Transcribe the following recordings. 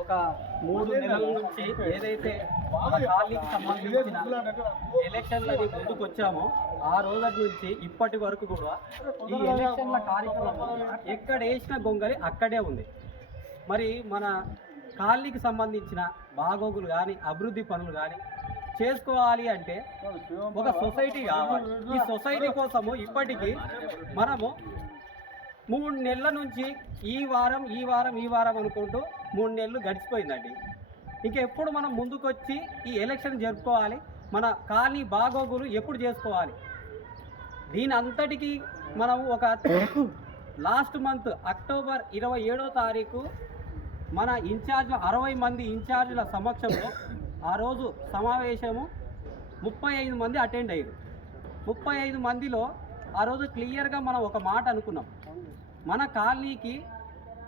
ఒక 3 నెలల నుంచి ఏదైతే మన కాలనీకి సంబంధించిన ఎలక్షన్లది ముందుకు వచ్చామో ఆ రోజు నుంచి ఇప్పటి వరకు కూడా ఈ ఎలక్షన్ల కార్యక్రమం ఎక్కడ వేసిన గొంగలి అక్కడే ఉంది. మరి మన కాలనీకి సంబంధించిన బాగోగులు కానీ అభివృద్ధి పనులు కానీ చేసుకోవాలి అంటే ఒక సొసైటీ కావాలి. ఈ సొసైటీ కోసము ఇప్పటికీ మనము 3 నెలల నుంచి ఈ వారం అనుకుంటూ 3 నెలలు గడిచిపోయిందండి. ఇంకెప్పుడు మనం ముందుకొచ్చి ఈ ఎలక్షన్ జరుపుకోవాలి, మన కాలనీ బాగోగులు ఎప్పుడు చేసుకోవాలి? దీని అంతటికీ మనం ఒక లాస్ట్ మంత్ అక్టోబర్ 27వ తారీఖు మన ఇన్ఛార్జ్ల 60 మంది ఇన్ఛార్జ్ల సమక్షంలో ఆ రోజు సమావేశము 35 మంది అటెండ్ అయ్యారు. 35 మందిలో ఆ రోజు క్లియర్గా మనం ఒక మాట అనుకున్నాం, మన కాలనీకి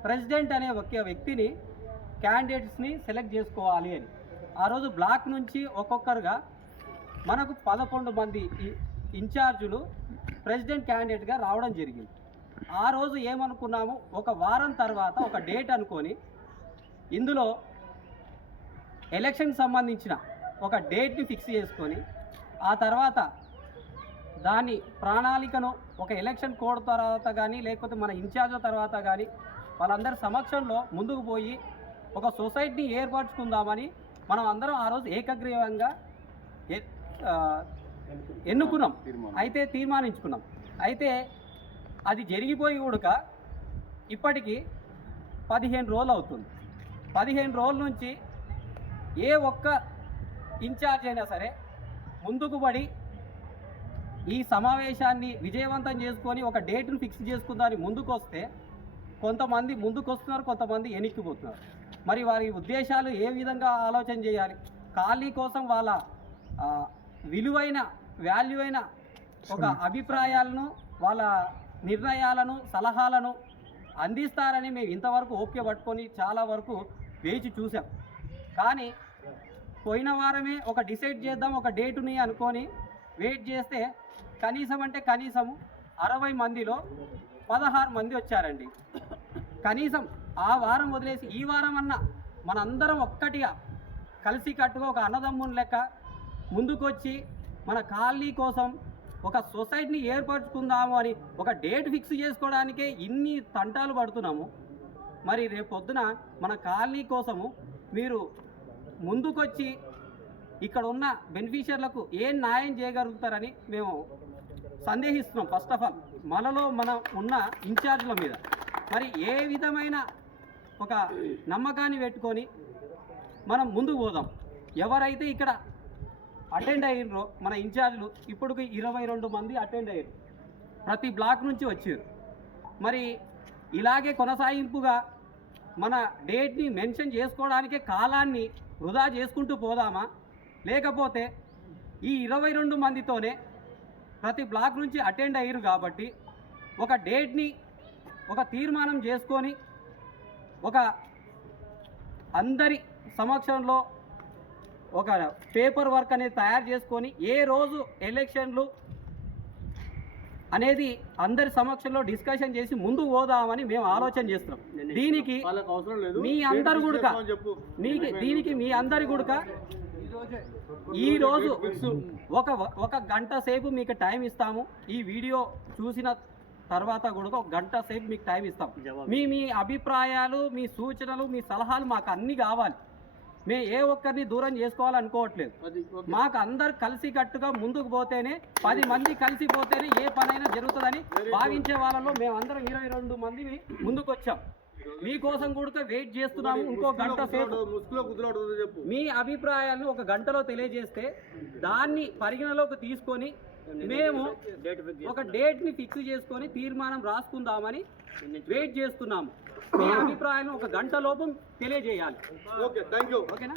ప్రెసిడెంట్ అనే ఒక వ్యక్తిని క్యాండిడేట్స్ని సెలెక్ట్ చేసుకోవాలి అని. ఆ రోజు బ్లాక్ నుంచి ఒక్కొక్కరుగా మనకు 11 మంది ఇన్ఛార్జులు ప్రెసిడెంట్ క్యాండిడేట్గా రావడం జరిగింది. ఆ రోజు ఏమనుకున్నాము, ఒక వారం తర్వాత ఒక డేట్ అనుకొని ఇందులో ఎలక్షన్కి సంబంధించిన ఒక డేట్ని ఫిక్స్ చేసుకొని ఆ తర్వాత దాని ప్రణాళికను ఒక ఎలక్షన్ కోడ్ తర్వాత కానీ లేకపోతే మన ఇన్ఛార్జ్ల తర్వాత కానీ వాళ్ళందరి సమక్షంలో ముందుకు పోయి ఒక సొసైటీని ఏర్పరచుకుందామని మనం అందరం ఆ రోజు ఏకగ్రీవంగా ఎన్నుకున్నాం, అయితే తీర్మానించుకున్నాం. అయితే అది జరిగిపోయి కూడా ఇప్పటికీ 15 రోజులు అవుతుంది. 15 రోజుల నుంచి ఏ ఒక్క ఇన్ఛార్జ్ అయినా సరే ముందుకు పడి ఈ సమావేశాన్ని విజయవంతం చేసుకొని ఒక డేట్ను ఫిక్స్ చేసుకుందామని ముందుకు వస్తే కొంతమంది ముందుకు వస్తున్నారు, కొంతమంది వెనక్కిపోతున్నారు. మరి వారి ఉద్దేశాలు ఏ విధంగా ఆలోచన చేయాలి? ఖాళీ కోసం వాళ్ళ విలువైన వాల్యూ అయిన ఒక అభిప్రాయాలను, వాళ్ళ నిర్ణయాలను, సలహాలను అందిస్తారని మేము ఇంతవరకు ఓపిక పట్టుకొని చాలా వరకు వేచి చూసాం. కానీ పోయిన వారమే ఒక డిసైడ్ చేద్దాం ఒక డేటుని అనుకొని వెయిట్ చేస్తే కనీసం 60 మందిలో 16 మంది వచ్చారండి. కనీసం ఆ వారం వదిలేసి ఈ వారం అన్నా మనందరం ఒక్కటిగా కలిసికట్టుగా ఒక అన్నదమ్ముని లెక్క ముందుకొచ్చి మన కాలనీ కోసం ఒక సొసైటీని ఏర్పరచుకుందాము అని ఒక డేట్ ఫిక్స్ చేసుకోవడానికే ఇన్ని తంటాలు పడుతున్నాము. మరి రేపు పొద్దున మన కాలనీ కోసము మీరు ముందుకొచ్చి ఇక్కడ ఉన్న బెనిఫిషియర్లకు ఏం న్యాయం చేయగలుగుతారని మేము సందేహిస్తున్నాం. ఫస్ట్ ఆఫ్ ఆల్ మనం ఉన్న ఇన్ఛార్జ్ల మీద మరి ఏ విధమైన ఒక నమ్మకాన్ని పెట్టుకొని మనం ముందుకు పోదాం. ఎవరైతే ఇక్కడ అటెండ్ అయ్యారో మన ఇన్ఛార్జ్లు ఇప్పటికి 22 మంది అటెండ్ అయ్యారు, ప్రతి బ్లాక్ నుంచి వచ్చారు. మరి ఇలాగే కొనసాగింపుగా మన డేట్ని మెన్షన్ చేసుకోవడానికే కాలాన్ని వృధా చేసుకుంటూ పోదామా, లేకపోతే ఈ 22 మందితోనే ప్రతి బ్లాక్ నుంచి అటెండ్ అయ్యారు కాబట్టి ఒక డేట్ని ఒక తీర్మానం చేసుకొని ఒక అందరి సమక్షంలో ఒక పేపర్ వర్క్ అనేది తయారు చేసుకొని ఏ రోజు ఎలక్షన్లు అనేది అందరి సమక్షంలో డిస్కషన్ చేసి ముందుకు పోదామని మేము ఆలోచన చేస్తున్నాం. దీనికి మీ అందరు గుడక మీ అందరి గుడక ఈరోజు ఒక గంట సేపు మీకు టైం ఇస్తాము. ఈ వీడియో చూసిన తర్వాత కూడా ఒక గంట సేపు మీకు టైం ఇస్తాం. మీ అభిప్రాయాలు, మీ సూచనలు, మీ సలహాలు మాకు అన్నీ కావాలి. మేము ఏ ఒక్కరిని దూరం చేసుకోవాలనుకోవట్లేదు. మాకు అందరు కలిసికట్టుగా ముందుకు పోతేనే 10 మంది కలిసిపోతేనే ఏ పనైనా జరుగుతుందని భావించే వాళ్ళలో మేమందరం 22 మంది ముందుకు వచ్చాం. మీకోసం కూడా వెయిట్ చేస్తున్నాము. ఇంకో గంట సేపు మీ అభిప్రాయాలను ఒక గంటలో తెలియజేస్తే దాన్ని పరిగణలోకి తీసుకొని మేము ఒక డేట్ని ఫిక్స్ చేసుకొని తీర్మానం రాసుకుందామని వెయిట్ చేస్తున్నాము. మీ అభిప్రాయాలను ఒక గంట లోపు తెలియజేయాలి. ఓకేనా?